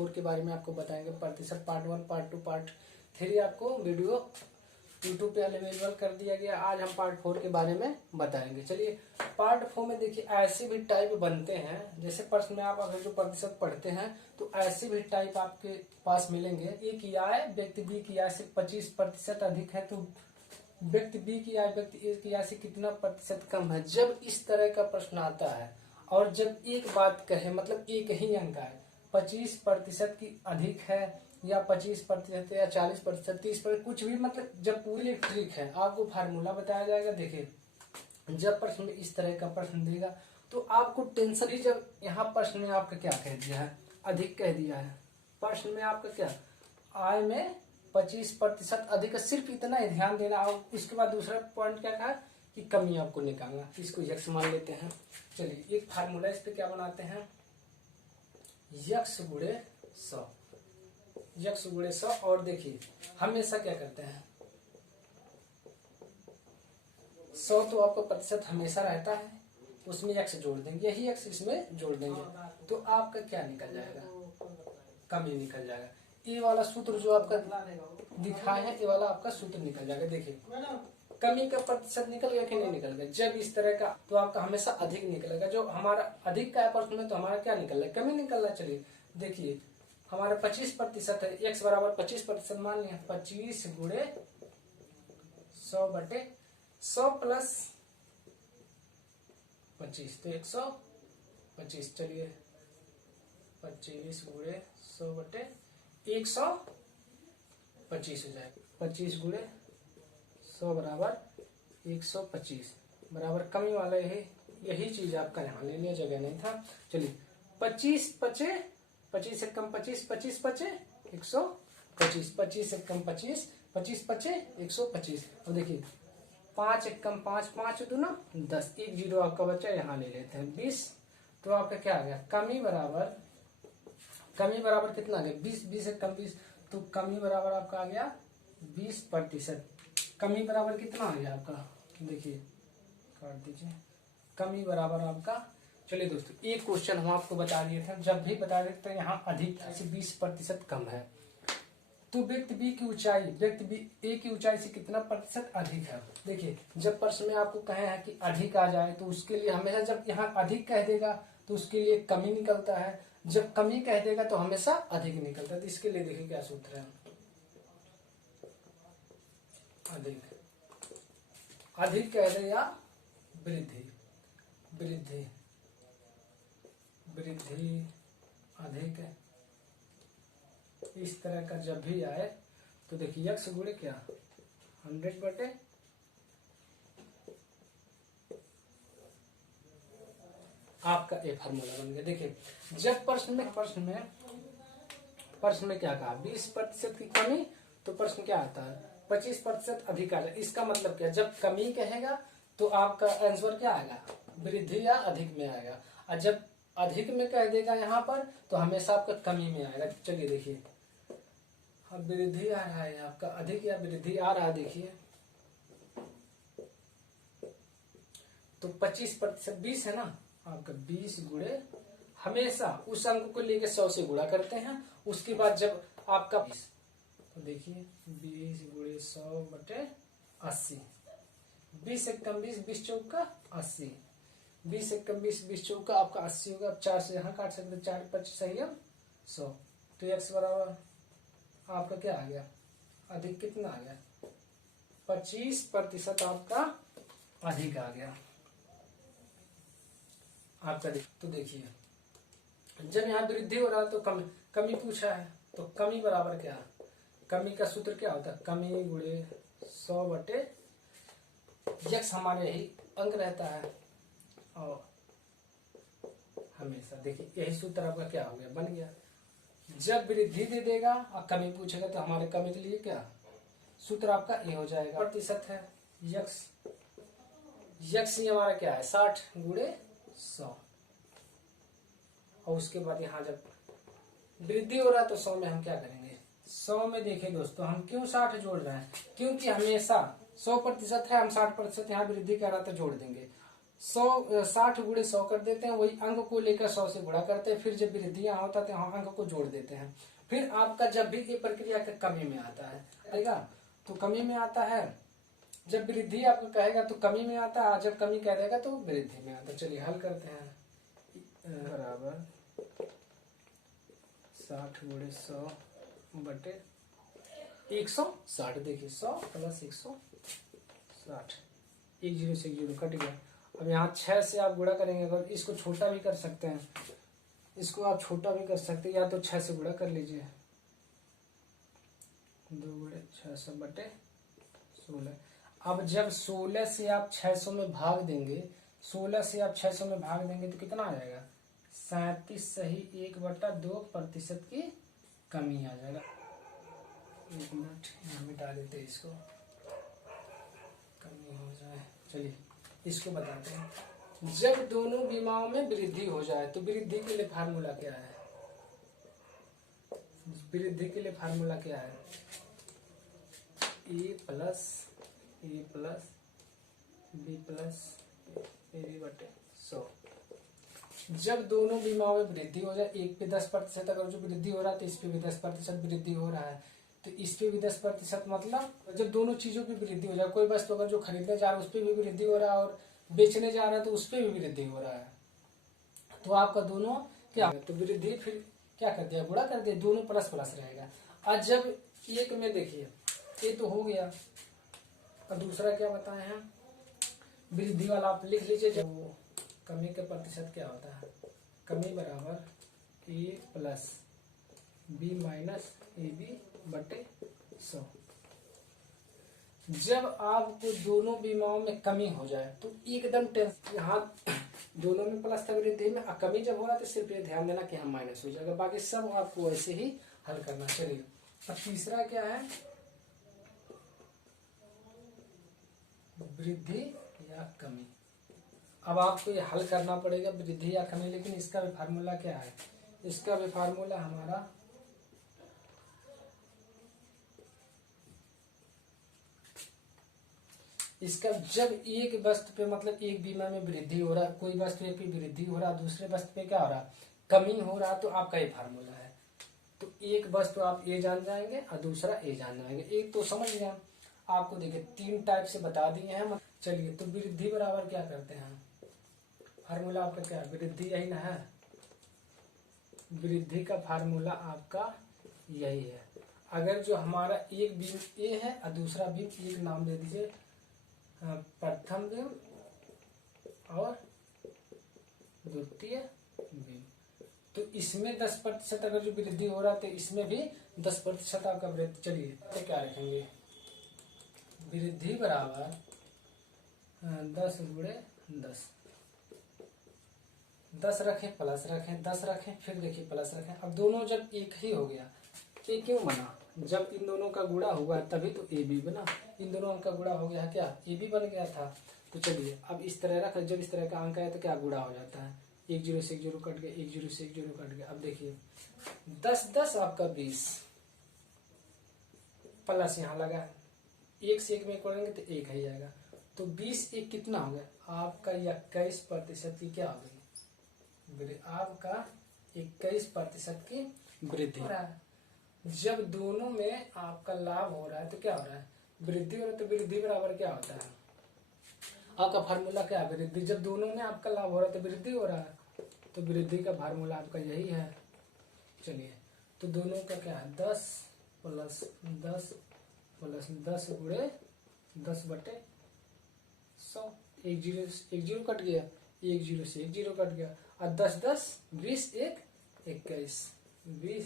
4 के बारे में आपको बताएंगे। प्रतिशत पार्ट 1, पार्ट 2, पार्ट 3 आपको वीडियो यूट्यूब पे अवेलेबल कर दिया गया। आज हम पार्ट 4 के बारे में बताएंगे। चलिए पार्ट 4 में देखिए ऐसे भी टाइप बनते हैं, जैसे प्रश्न में आप अगर जो प्रतिशत पढ़ते हैं तो ऐसे भी टाइप आपके पास मिलेंगे। ए की आय व्यक्ति बी की आय से 25% अधिक है तो व्यक्ति बी की आय व्यक्ति ए की आय से कितना प्रतिशत कम है। जब इस तरह का प्रश्न आता है और जब एक बात कहे मतलब एक ही अंक आए 25% की अधिक है या 25% या 40%, 30%, कुछ भी, मतलब जब पूरी एक ट्रिक है, आपको फार्मूला बताया जाएगा। देखिए जब प्रश्न में इस तरह का प्रश्न देगा तो आपको टेंशन ही, जब यहाँ प्रश्न में आपका क्या कह दिया है, अधिक कह दिया है। प्रश्न में आपका क्या, आय में 25% अधिक है, सिर्फ इतना ही ध्यान देना। और इसके बाद दूसरा पॉइंट क्या कहा कि कमी आपको निकालना, इसको यक्स मान लेते हैं। चलिए एक फार्मूला इस पे क्या बनाते हैं, यक्स गुणे 100, यक्स गुणे 100। और देखिए हमेशा क्या करते हैं, 100 तो आपका प्रतिशत हमेशा रहता है, उसमें एक्स जोड़ देंगे, यही एक्स इसमें जोड़ देंगे तो आपका क्या निकल जाएगा, कमी निकल जाएगा। ये वाला सूत्र जो आपका दिखाए है, ये वाला आपका सूत्र निकल जाएगा। देखिए कमी का प्रतिशत निकल गया कि नहीं निकल गया। जब इस तरह का तो आपका हमेशा अधिक निकलेगा। जो हमारा अधिक का है प्रश्न में तो हमारा क्या निकल रहा है, कमी निकल रहा है। चलिए देखिए हमारा 25% है, x बराबर 25% मान लिया, 25 गुणे 100 बटे 100 प्लस 25 तो 125। चलिए 25 गुणे 100 बटे 125 हो जाएगा। 25 गुणे 100 बराबर 125 बराबर कमी वाला यही चीज आपका यहाँ ले लिया, जगह नहीं था। चलिए 25 बचे 25 से कम 25, 25 बचे 125, 25 से कम 25, 25 बचे 125। और देखिए 5 एक कम 5, 5 दूना 10, एक जीरो आपका बच्चा यहाँ ले लेते हैं 20। तो आपका क्या आ गया, कमी बराबर कितना आ गया 20, 20 से कम 20, तो कमी बराबर आपका आ गया 20%। कमी बराबर कितना आ गया आपका, देखिए काट दीजिए, कमी बराबर आपका। चलिए दोस्तों एक क्वेश्चन हम आपको बता दिए थे, जब भी बता देते हैं यहाँ अधिक से 20% कम है तो व्यक्ति बी की ऊंचाई व्यक्ति बी ए की ऊंचाई से कितना प्रतिशत अधिक है। देखिए जब प्रश्न में आपको कहे हैं कि अधिक आ जाए तो उसके लिए हमेशा, जब यहाँ अधिक कह देगा तो उसके लिए कमी निकलता है, जब कमी कह देगा तो हमेशा अधिक निकलता है। तो इसके लिए देखिए क्या सूत्र है, अधिक कह दे या वृद्धि, अधिक है, इस तरह का जब भी आए तो देखिए यक्स गुणे क्या 100 बटे आपका ए फार्मूला बन गया। देखिए जब प्रश्न में क्या कहा 20% की कमी तो प्रश्न क्या आता है 25% अधिक आ जाए। इसका मतलब क्या, जब कमी कहेगा तो आपका आंसर क्या आएगा, वृद्धि या अधिक में आएगा, और जब अधिक में कह देगा यहाँ पर तो हमेशा आपका कमी में आएगा। चलिए देखिए अब वृद्धि आ रहा है आपका, अधिक या वृद्धि आ रहा है, देखिए तो 25% 20 है ना आपका, 20 गुणे हमेशा उस अंक को लेके 100 से गुणा करते हैं, उसके बाद जब आपका 20 तो देखिए 20 गुणे 100 बटे 80, 20 से कम 20, 20 चौका 80, 20 से कम 20, 20 चौका आपका 80 होगा। अब 4 से यहाँ काट सकते, 4 25 सही है 100, तो x बराबर आपका क्या आ गया, अधिक कितना आ गया 25% आपका अधिक आ गया आपका। तो देखिए जब यहाँ वृद्धि हो रहा है तो कमी पूछा है तो कमी बराबर क्या, कमी का सूत्र क्या होता है, कमी गुणे 100 बटे यक्स, हमारे यही अंक रहता है और हमेशा देखिए यही सूत्र आपका क्या हो गया, बन गया। जब वृद्धि दे देगा और कमी पूछेगा तो हमारे कमी के लिए क्या सूत्र आपका ए हो जाएगा, प्रतिशत है यक्स ही हमारा क्या है 60 गुणे 100। और उसके बाद यहाँ जब वृद्धि हो रहा है तो 100 में हम क्या करेंगे, 100 में देखिए दोस्तों हम क्यों 60 जोड़ रहे हैं, क्योंकि हमेशा 100% है, हम 60% यहाँ वृद्धि कर रहा तो जोड़ देंगे। 60 गुणे 100 कर देते हैं, वही अंक को लेकर 100 से गुणा करते हैं, फिर जब वृद्धियां होता है तो यहाँ अंक को जोड़ देते हैं। फिर आपका जब भी ये प्रक्रिया कमी में आता है तो कमी में आता है, जब वृद्धि आपको कहेगा तो कमी में आता है, जब कमी कह देगा तो वृद्धि में आता है। चलिए हल करते हैं। बराबर 60 गुणे 100 बटे 160। देखिए 100 प्लस 160, 1 0 से 1 0 कट गया। अब यहाँ 6 से आप गुणा करेंगे, अगर इसको छोटा भी कर सकते हैं, इसको आप छोटा भी कर सकते हैं, या तो 6 से गुणा कर लीजिए। 2 गुणे 600 बटे 16। अब जब 16 से आप 600 में भाग देंगे, 16 से आप 600 में भाग देंगे तो कितना आ जाएगा? 37.1/2% की कमी आ जाएगा। 1 मिनट यहाँ मिटा देते हैं इसको, कमी हो जाए। चलिए इसको बताते हैं। जब दोनों बीमाओं में वृद्धि हो जाए तो वृद्धि के लिए फार्मूला क्या है? वृद्धि के लिए फार्मूला क्या है? ए प्लस बी प्लस ए बटे 100। जब दोनों बीमाओं में वृद्धि हो जाए, एक पे 10% अगर जो वृद्धि हो रहा है तो इस पे भी 10% वृद्धि हो रहा है, तो इस पे भी 10%, मतलब जब दोनों चीजों की वृद्धि हो जाए, कोई वस्तु अगर जो खरीदने जा रहा है उस पर भी वृद्धि हो रहा है और बेचने जा रहा है तो उस पर भी वृद्धि हो रहा है, तो आपका दोनों क्या, तो वृद्धि फिर क्या कर दिया? गुणा कर दिया, दोनों प्लस प्लस रहेगा। और जब एक में देखिए ये तो हो गया, और दूसरा क्या बताए हैं? वृद्धि वाला आप लिख लीजिए। जब वो कमी का प्रतिशत क्या होता है? कमी बराबर a plus b minus a b बटे 100। जब आपको दोनों बीमाओं में कमी हो जाए तो एकदम टेंशन, यहाँ दोनों में प्लस था वृद्धि में, कमी जब हो रहा तो सिर्फ ये ध्यान देना कि हम माइनस हो जाएगा, बाकी सब आपको ऐसे ही हल करना। चलिए अब तीसरा क्या है? वृद्धि या कमी। अब आपको ये हल करना पड़ेगा वृद्धि या कमी, लेकिन इसका भी फार्मूला क्या है? इसका भी फार्मूला हमारा इसका, जब एक वस्तु पे मतलब एक बीमा में वृद्धि हो रहा है, कोई वस्तु पे वृद्धि हो रहा है, दूसरे वस्तु पे क्या हो रहा है? कमी हो रहा है, तो आपका ये फार्मूला है। तो एक वस्तु आप ए जान जाएंगे और दूसरा ए जान जाएंगे। एक तो समझ गए आपको, देखिए 3 टाइप से बता दिए हैं। चलिए तो वृद्धि बराबर क्या करते हैं? फार्मूला आपका क्या है? वृद्धि यही ना है, वृद्धि का फार्मूला आपका यही है। अगर जो हमारा एक बीम ए है और दूसरा बीम, एक नाम दे दीजिए प्रथम बीम और द्वितीय बीम, तो इसमें 10% अगर जो वृद्धि हो रहा है तो इसमें भी 10% आपका वृद्धि। चलिए तो क्या रखेंगे? वृद्धि बराबर 10 गुणे 10, 10 रखें प्लस रखें, 10 रखें फिर देखिए प्लस रखें। अब दोनों जब एक ही हो गया तो ये क्यों बना? जब इन दोनों का गुणा हुआ तभी तो ए बी बना, इन दोनों अंक का गुणा हो गया, क्या ए बी बन गया था। तो चलिए अब इस तरह रख, जब इस तरह का अंक आया तो क्या गुणा हो जाता है? 1 0 से 1 0 कट गया, 1 0 से 1 0 कट गया। अब देखिए 10 10 आपका 20 प्लस यहाँ लगा, 1 से 1 में करेंगे तो 1 ही जाएगा, तो 20 1 कितना हो गया? आपका 21% की क्या हो गई? आपका 21% की वृद्धि हो रहा है। जब दोनों में आपका लाभ हो रहा है तो क्या हो रहा है? वृद्धि हो रहा है। तो वृद्धि बराबर क्या होता है? आपका फार्मूला क्या है? वृद्धि। जब दोनों में आपका लाभ हो रहा है तो वृद्धि हो रहा है, तो वृद्धि का फार्मूला आपका यही है। चलिए तो दोनों का क्या है? 10 प्लस 10 प्लस 10 गुणे 10 बटे 100। 1 0 कट गया, 1 0 से 1 0 कट गया, और 10 10 20 1 21, 20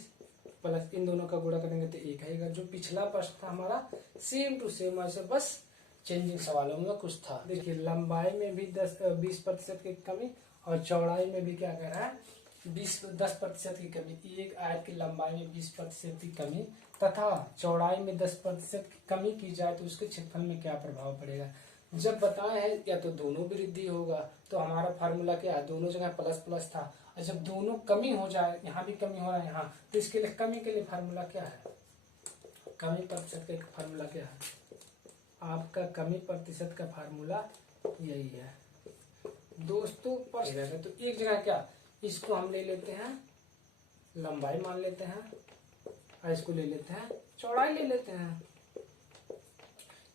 प्लस इन दोनों का गुणा करेंगे तो 1 आएगा। जो पिछला प्रश्न था हमारा सेम टू सेम, ऐसे बस चेंजिंग सवालों में कुछ था। देखिए लंबाई में भी 20% की कमी और चौड़ाई में भी क्या कह रहा है? 10% की कमी। एक आयत की लंबाई में 20% की कमी तथा चौड़ाई में 10% की कमी की जाए तो उसके क्षेत्रफल में क्या प्रभाव पड़ेगा? जब बताए हैं या तो दोनों वृद्धि होगा, तो हमारा फार्मूला क्या है? दोनों जगह प्लस प्लस था, और जब दोनों कमी हो जाए, यहाँ भी कमी हो रहा है यहाँ, तो इसके लिए कमी के लिए फार्मूला क्या है? कमी प्रतिशत का फार्मूला क्या है? आपका कमी प्रतिशत का फार्मूला यही है। दोस्तों पर रहेगा। तो एक जगह क्या, इसको हम ले लेते हैं लंबाई मान लेते हैं, और इसको ले लेते हैं चौड़ाई ले लेते हैं।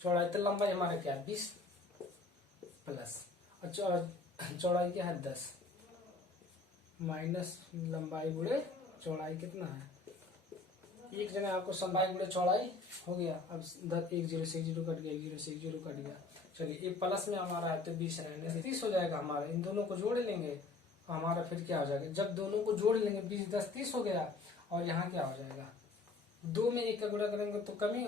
चौड़ाई तो लंबाई हमारा क्या है 20 प्लस चौड़ाई क्या है 10 माइनस लंबाई गुणे चौड़ाई कितना है। एक जगह आपको लंबाई गुणे चौड़ाई हो गया। अब 10 1 0 से 0 कट गया, 1 0 से 1 0 कट गया। चलिए ये प्लस में हमारा है तो 20 रहने से 30 हो जाएगा हमारा। इन दोनों को जोड़ लेंगे हमारा फिर क्या हो जाएगा, जब दोनों को जोड़ लेंगे 20 10 30 हो गया। और यहाँ क्या हो जाएगा, 2 में 1 का गुणा करेंगे तो कमी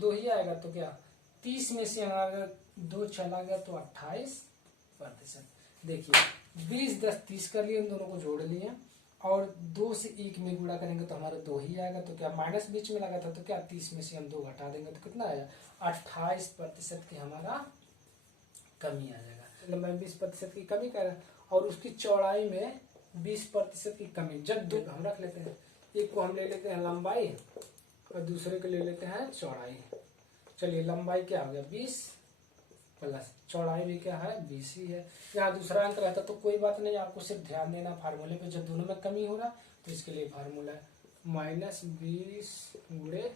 2 ही आएगा। तो क्या 30 में से हमारा 2 चला गया तो 28%। देखिए 20 10 30 कर लिए, इन दोनों को जोड़ लिए और 2 से 1 में गुणा करेंगे तो हमारा 2 ही आएगा। तो क्या माइनस बीच में लगा था तो क्या 30 में से हम 2 घटा देंगे तो कितना आएगा 28% की हमारा कमी आ जाएगा। लंबाई में 20% की कमी कर और उसकी चौड़ाई में 20% की कमी। जब दो हम रख लेते हैं, एक को हम ले लेते हैं लंबाई और दूसरे को ले लेते हैं चौड़ाई। चलिए लंबाई क्या हो गया 20 प्लस चौड़ाई भी क्या है 20 ही है। यहाँ दूसरा अंक रहता तो कोई बात नहीं, आपको सिर्फ ध्यान देना फार्मूले पे। जब दोनों में कमी हो रहा तो इसके लिए फार्मूला है -20 गुणे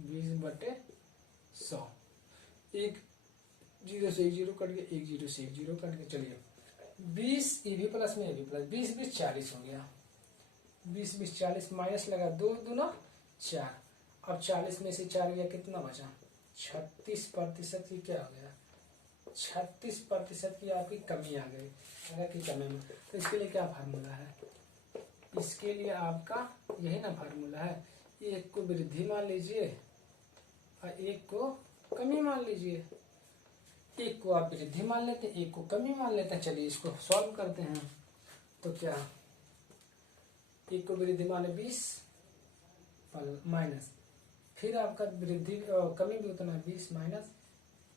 20/100। 1 0 से 1 0 कट गया, 1 0 से 1 0 कट गया। चलिए 20 ये भी प्लस में ये भी प्लस, 20 20 40 हो गया। 20 20 40 माइनस लगा 2 दूना 4। अब 40 में से 4 गया कितना बचा 36% की क्या हो गया 36% की आपकी कमी आ गई अगर की कमी में। तो इसके लिए क्या फार्मूला है, इसके लिए आपका यही ना फार्मूला है, एक को वृद्धि मान लीजिए और एक को कमी मान लीजिए। एक को आप वृद्धि मान लेते हैं, एक को कमी मान लेते हैं। चलिए इसको सॉल्व करते हैं। तो क्या एक को वृद्धि माने 20 माइनस फिर आपका वृद्धि कमी भी उतना 20 माइनस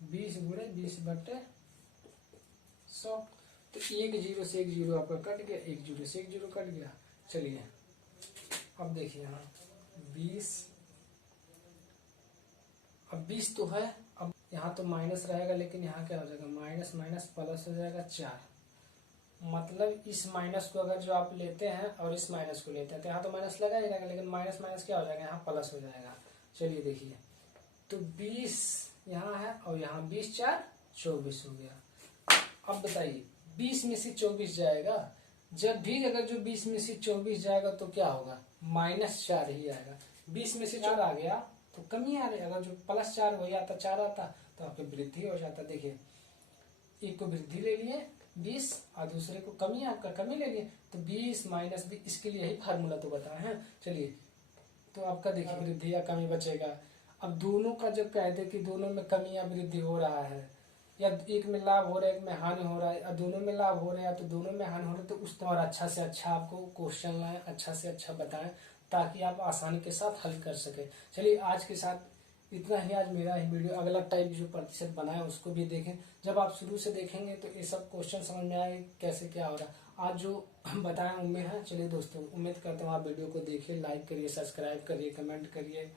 20 गुणे 20/100। तो 1 0 से 1 0 आपका कट गया, 1 0 से 1 0 कट गया। चलिए अब देखिए यहाँ 20, अब 20 तो है, अब यहाँ तो माइनस रहेगा लेकिन यहाँ क्या हो जाएगा माइनस माइनस प्लस हो जाएगा 4। मतलब इस माइनस को अगर जो आप लेते हैं और इस माइनस को लेते हैं तो यहाँ तो माइनस लगा ही रहेगा, लेकिन माइनस माइनस क्या हो जाएगा यहाँ प्लस हो जाएगा। चलिए देखिए तो 20 यहाँ है और यहाँ 20 4 24 हो गया। अब बताइए 20 में से 24 जाएगा, जब भी अगर जो 20 में से 24 जाएगा तो क्या होगा -4 ही आएगा। 20 में से 4 आ गया तो कमी आ रही, अगर जो +4 हो जाता 4 आता तो आपकी वृद्धि हो जाता। देखिए एक को वृद्धि ले लिए 20 और दूसरे को कमी, आपका कमी ले लिए तो 20 माइनस 20। इसके लिए यही फार्मूला तो बताए हैं। चलिए तो आपका देखिए वृद्धि या कमी बचेगा। अब दोनों का जब कहते हैं कि दोनों में कमी या वृद्धि हो रहा है या एक में लाभ हो रहा है एक में हानि हो रहा है, और दोनों में लाभ हो रहा है तो दोनों में हानि हो रहा है, तो उस तरह अच्छा से अच्छा आपको क्वेश्चन लाएं, अच्छा से अच्छा बताएं ताकि आप आसानी के साथ हल कर सके। चलिए आज के साथ इतना ही, आज मेरा ही वीडियो। अगला टाइप जो प्रतिशत बनाए उसको भी देखें। जब आप शुरू से देखेंगे तो ये सब क्वेश्चन समझ में आए कैसे क्या हो रहा है। आज जो बताएं उम्मीद है, चलिए दोस्तों उम्मीद करता हूँ आप वीडियो को देखिए, लाइक करिए, सब्सक्राइब करिए, कमेंट करिए।